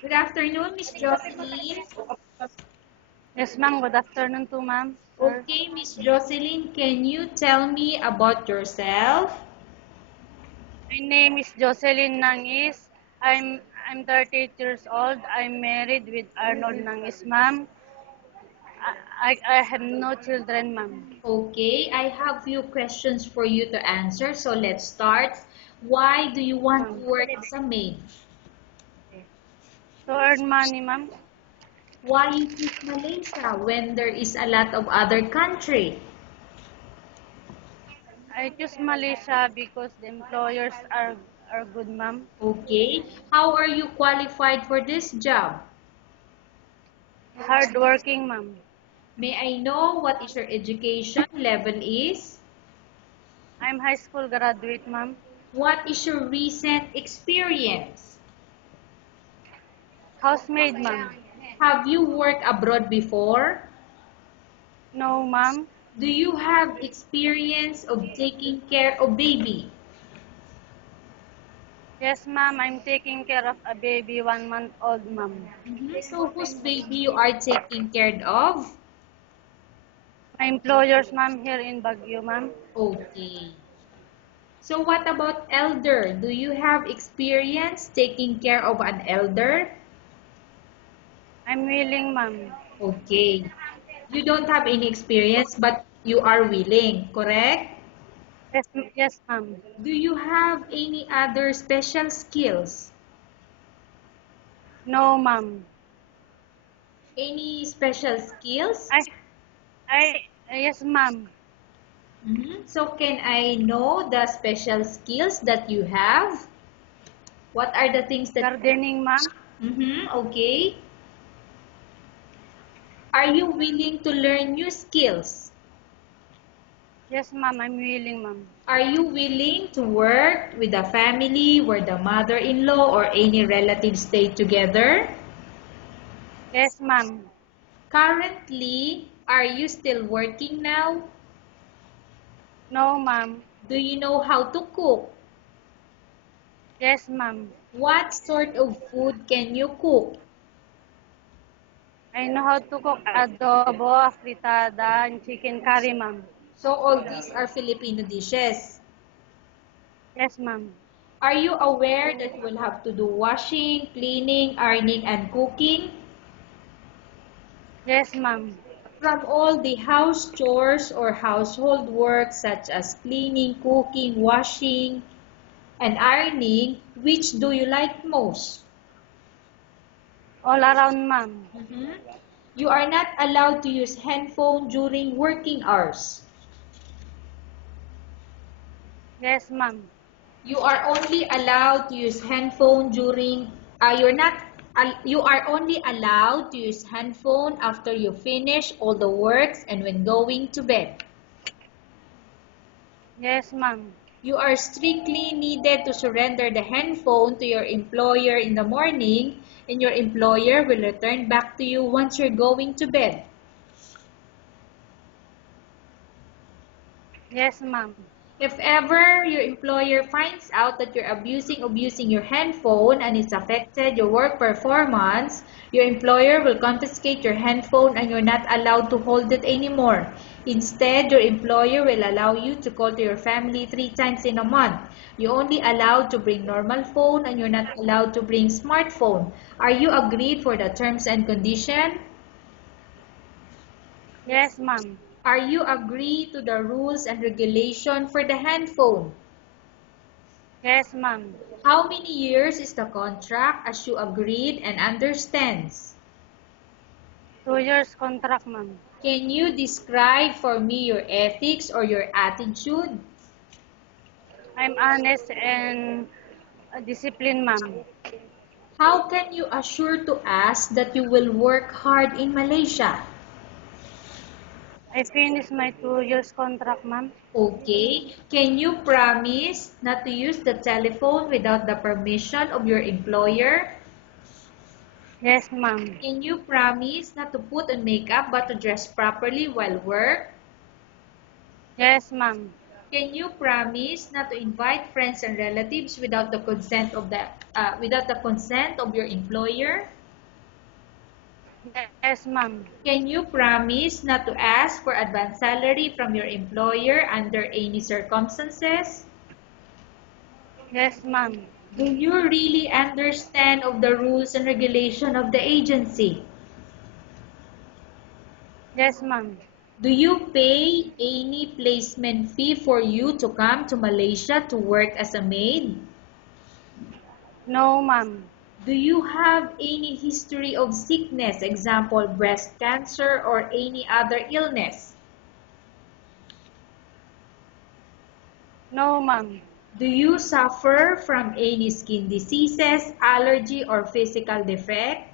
Good afternoon, Miss Jocelyn. Yes, ma'am. Good afternoon to ma'am, sir. Okay, Miss Jocelyn, can you tell me about yourself? My name is Jocelyn Nangis. I'm 38 years old. I'm married with Arnold Nangis, ma'am. I have no children, ma'am. Okay, I have few questions for you to answer, so let's start. Why do you want to Ma'am. work as a maid? To earn money, ma'am. Why you choose Malaysia when there is a lot of other country? I choose Malaysia because the employers are good, ma'am. Okay, how are you qualified for this job? Hardworking, ma'am. May I know what is your education level is? I'm high school graduate, ma'am. What is your recent experience? Housemaid, ma'am. Have you worked abroad before? No, ma'am. Do you have experience of taking care of baby? Yes, ma'am. I'm taking care of a baby 1 month old, ma'am. So whose baby you are taking care of? My employers, ma'am, here in Baguio, ma'am. Okay. So what about elder? Do you have experience taking care of an elder? I'm willing, ma'am. Okay. You don't have any experience, but you are willing, correct? Yes, ma'am. Do you have any other special skills? No, ma'am. Any special skills? I, yes, ma'am. So can I know the special skills that you have? What are the things that Gardening, ma'am. okay. Are you willing to learn new skills? Yes, ma'am. I'm willing, ma'am. Are you willing to work with a family where the mother-in-law or any relatives stay together? Yes, ma'am. Currently, are you still working now? No, ma'am. Do you know how to cook? Yes, ma'am. What sort of food can you cook? I know how to cook adobo, afritada, and chicken curry, ma'am. So all these are Filipino dishes. Yes, ma'am. Are you aware that you will have to do washing, cleaning, ironing, and cooking? Yes, ma'am. From all the house chores or household work such as cleaning, cooking, washing, and ironing, which do you like most? All around, ma'am. You are not allowed to use handphone during working hours. Yes, ma'am. You are only allowed to use handphone during you're not you are only allowed to use handphone after you finish all the works and when going to bed. Yes, ma'am. You are strictly needed to surrender the handphone to your employer in the morning, and your employer will return back to you once you're going to bed. Yes, ma'am. If ever your employer finds out that you're abusing your handphone and it's affected your work performance, your employer will confiscate your handphone and you're not allowed to hold it anymore. Instead, your employer will allow you to call to your family 3 times in a month. You're only allowed to bring normal phone and you're not allowed to bring smartphone. Are you agreed for the terms and condition? Yes, ma'am. Are you agreed to the rules and regulation for the handphone? Yes, ma'am. How many years is the contract as you agreed and understands? 2 years contract, ma'am. Can you describe for me your ethics or your attitude? I'm honest and disciplined, ma'am. How can you assure to us that you will work hard in Malaysia? I finished my 2 years contract, ma'am. Okay. Can you promise not to use the telephone without the permission of your employer? Yes, ma'am. Can you promise not to put on makeup but to dress properly while work? Yes, ma'am. Can you promise not to invite friends and relatives without the consent of your employer? Yes, ma'am. Can you promise not to ask for advance salary from your employer under any circumstances? Yes, ma'am. Do you really understand of the rules and regulation of the agency? Yes, ma'am. Do you pay any placement fee for you to come to Malaysia to work as a maid? No, ma'am. Do you have any history of sickness, example breast cancer or any other illness? No, ma'am. Do you suffer from any skin diseases, allergy or physical defect?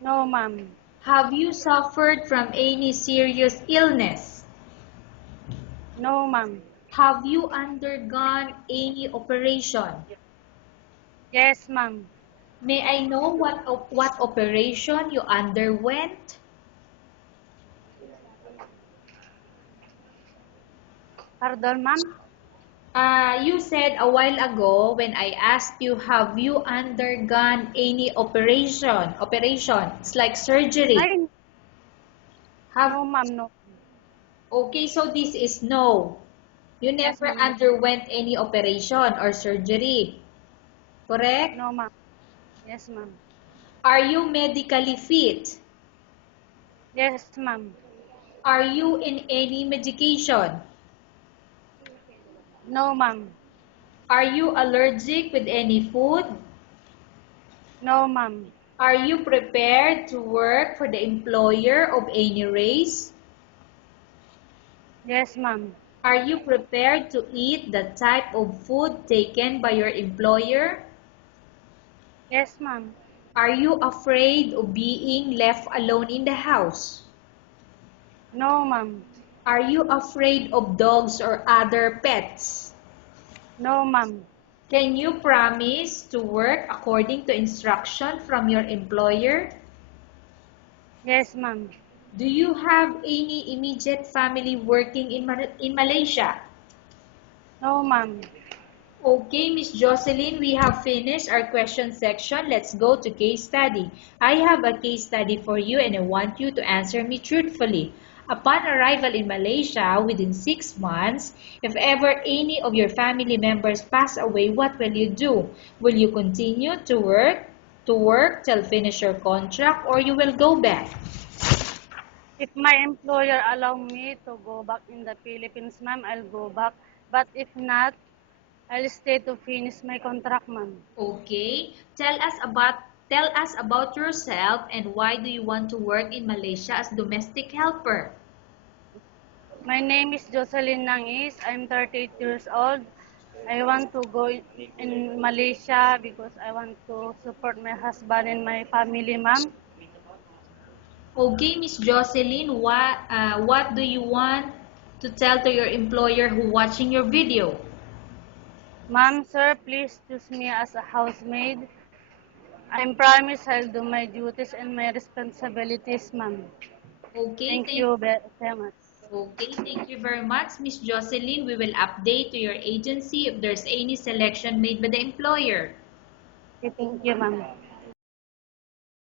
No, ma'am. Have you suffered from any serious illness? No, ma'am. Have you undergone any operation? Yes, ma'am. May I know what operation you underwent? Pardon, ma'am? You said a while ago when I asked you, have you undergone any operation? Operation, it's like surgery. Ay, Have no, ma'am. No. Okay, so this is no. You Yes, never ma'am. underwent any operation or surgery. Correct? No, ma'am. Yes, ma'am. Are you medically fit? Yes, ma'am. Are you in any medication? No, ma'am. Are you allergic with any food? No, ma'am. Are you prepared to work for the employer of any race? Yes, ma'am. Are you prepared to eat the type of food taken by your employer? Yes, ma'am. Are you afraid of being left alone in the house? No, ma'am. Are you afraid of dogs or other pets? No, ma'am. Can you promise to work according to instruction from your employer? Yes, ma'am. Do you have any immediate family working in Malaysia? No, ma'am. Okay, Miss Jocelyn, we have finished our question section. Let's go to case study. I have a case study for you and I want you to answer me truthfully. Upon arrival in Malaysia within 6 months, if ever any of your family members pass away, what will you do? Will you continue to work till finish your contract, or you will go back? If my employer allow me to go back in the Philippines, ma'am, I'll go back. But if not, I'll stay to finish my contract, ma'am. Okay, tell us about yourself and why do you want to work in Malaysia as domestic helper? My name is Jocelyn Nangis. I'm 38 years old. I want to go in Malaysia because I want to support my husband and my family, ma'am. Okay, Miss Jocelyn, what do you want to tell to your employer who watching your video? Ma'am, sir, please choose me as a housemaid. I promise I'll do my duties and my responsibilities, ma'am. Okay, Thank thank you very much. Okay, thank you very much, Miss Jocelyn. We will update to your agency if there's any selection made by the employer. Okay, thank you, ma'am.